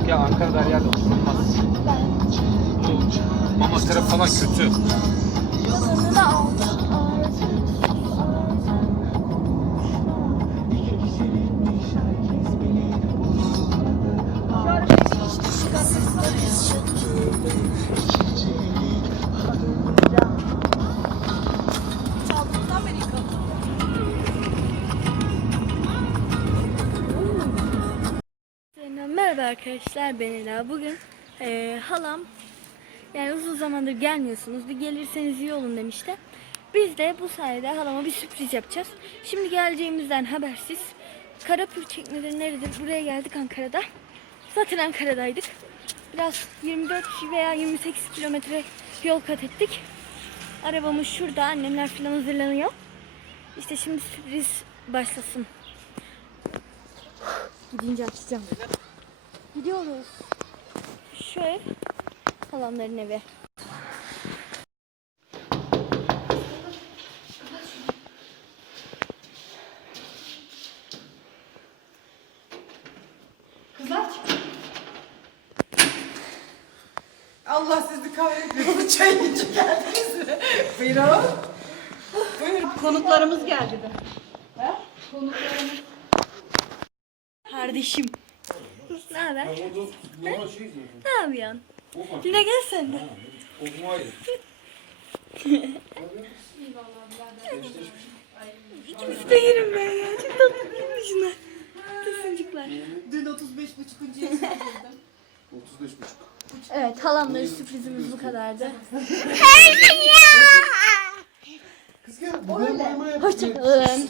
Yok ya Ankara'da her yerde oturulmaz. Mama tarafı falan kötü. Merhaba arkadaşlar ben Ela. Bugün eee, halam yani uzun zamandır gelmiyorsunuz bir gelirseniz iyi olun demişti. Biz de bu sayede halama bir sürpriz yapacağız. Şimdi geleceğimizden habersiz Karapür çekmeleri neredir? Buraya geldik Ankara'da. Zaten Ankara'daydık. Biraz 24 veya 28 kilometre yol kat ettik. Arabamız şurada. Annemler falan hazırlanıyor. İşte şimdi sürpriz başlasın. Gidince açacağım. Gidiyoruz. Şu ev halamların evi. Allah sizi kahretmesin. Çay içip geldiniz mi? Buyurun. Buyurun. Konuklarımız geldi de. Kardeşim. Ne haber? Ne yapıyorsun? Yine gel sen de. İkisi de yerim ben ya. Çok tatlı değil mi şunlar? Tırsıncıklar. Dün 35 buçukuncu yaşına girdim. Evet halamların sürprizimiz bu kadardı. Hoşçakalın.